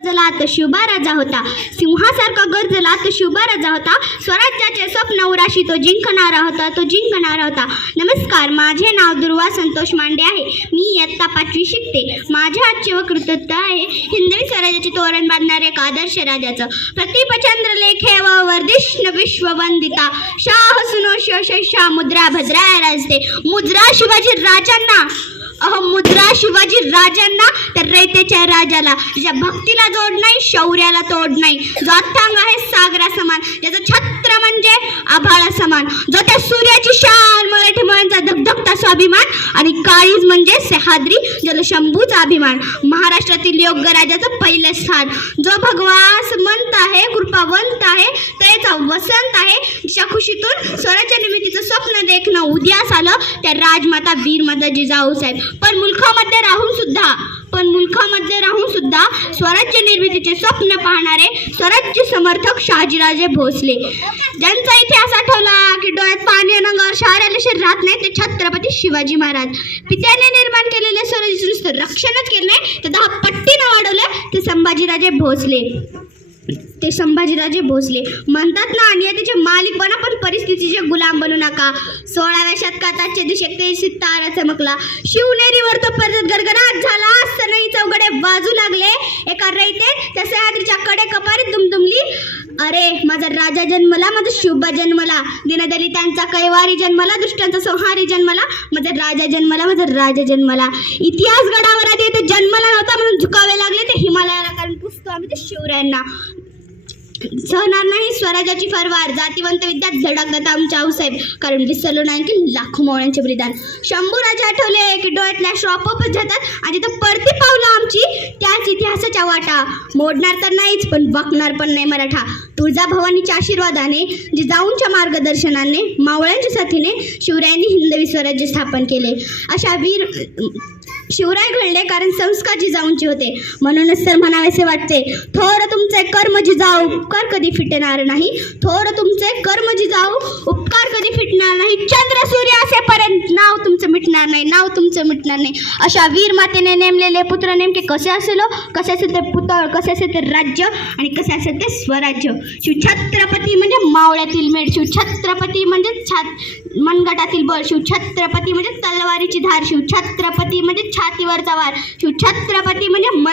गरजला तो शुभा राजा होता, सिंहासारखा गरजला तो शुभा राजा होता, स्वराज्याचे स्वप्न उराशी तो जिंकणारा होता. नमस्कार, माझे नाव दुर्वा संतोष मांडे आहे. मी इयत्ता 5वी शिकते. माझ्या आजचे वक्तृत्व आहे हिंदवी स्वराज्याचे तोरण बांधणारे एक आदर्श राजाचं. प्रतिपचंद्र लेखे व वर्धिष्ण विश्ववंदिता शाह सुनो शशा मुद्रा भद्राय राजते. मुद्रा शिवाजी राजांना, मुद्रा शिवाजी राजांना तर रयतेच्या राजाला, ज्या भक्तीला जोड नाही, शौर्याला तोड नाही, जो अथांग आहे सागरा समान, ज्याचं छत्र म्हणजे आभाळा समान, जो त्या सूर्याची शान, मराठी मुलांचा धगधगता स्वाभिमान आणि काळीज म्हणजे सह्याद्री जलशंभूचा अभिमान. महाराष्ट्रातील योग्य राजाचं पहिलं स्थान, जो भगवास मंत आहे, कृपावंत आहे, त्याचा वसंत आहे, ज्या खुशीतून स्वराज्य निर्मितीचं स्वप्न देखणं उद्यास आलं, त्या राजमाता वीरमाता जिजाऊसाहेब. पण मुलखामध्ये राहून सुद्धा स्वराज्य निर्मितीचे स्वप्न पाहणारे स्वराज्य समर्थक शहाजीराजे भोसले, ज्यांचा इतिहास आठवला की डोळ्यात पाणी अंगावर शहराला राहत नाही, ते छत्रपती शिवाजी महाराज. पित्याने निर्माण केलेले स्वराज्याचं नुसतं रक्षणच केलं नाही, तर 10 पट्टीनं वाढवलं, ते संभाजीराजे भोसले म्हणतात ना. नियतीचे मालिकपणा पण परिस्थितीचे गुलाम बनू नका. 16व्या शतकात आजच्या दिवशी सितारा चमकला, शिवनेरीवर तो परत गरगराट झाला, सनई चौघडे वाजू लागले, एका रयते त्या सह्याद्रीच्या कडे कपारी दुमदुमली. अरे माझा राजा जन्मला, माझा शुभा जन्मला, दीनदलितांचा कैवारी जन्मला, दुष्टांचा संहारी जन्मला, माझा राजा जन्मला. इतिहास गडावर आधी ते जन्मला नव्हता म्हणून झुकावे लागले ते हिमालयाला, कारण पुसतो आम्ही ते शिवरायांना. सहणार नाही स्वराज्याची फरवार, जातीवंत विद्यात धडकतात आमच्या आऊसाहेब, कारण विसरलो नाही की लाखो मावळ्यांचे बलिदान. शंभूराजे आठवले की डोळ्यातल्या श्वापच जातात, आणि तर परती पावलं आमची त्याच इतिहासाच्या वाटा. मोडणार तर नाहीच, पण बकणार पण नाही मराठा. तुळजाभवानीच्या आशीर्वादाने, जिजाऊंच्या मार्गदर्शनाने, मावळ्यांच्या साथीने शिवरायांनी हिंदवी स्वराज्य स्थापन केले. अशा वीर शिवराय घडले कारण संस्कार जिजाऊंचे होते. म्हणूनच तर म्हणावेसे वाटते, थोर तुमचे कर्म जिजाऊ, उपकार कधी फिटणार नाही. थोर तुमचे कर्म जिजाऊ, उपकार कधी फिटणार नाही. चंद्र सूर्य असेपर्यंत नाव तुमचं मिटणार नाही. अशा वीर मातेने नेमलेले पुत्र नेमके कसे असेल, कसे असेल ते पुतळ, कसे असेल ते राज्य, आणि कसे असेल ते स्वराज्य. शिवछत्रपती म्हणजे मावळ्यातील मेढ, शिवछत्रपती म्हणजे मनगटातील बळ, शिवछत्रपती म्हणजे तलवारीची धार, शिवछत्रपती म्हणजे छातीवरचा वार, शिवछत्रपती म्हणजे मना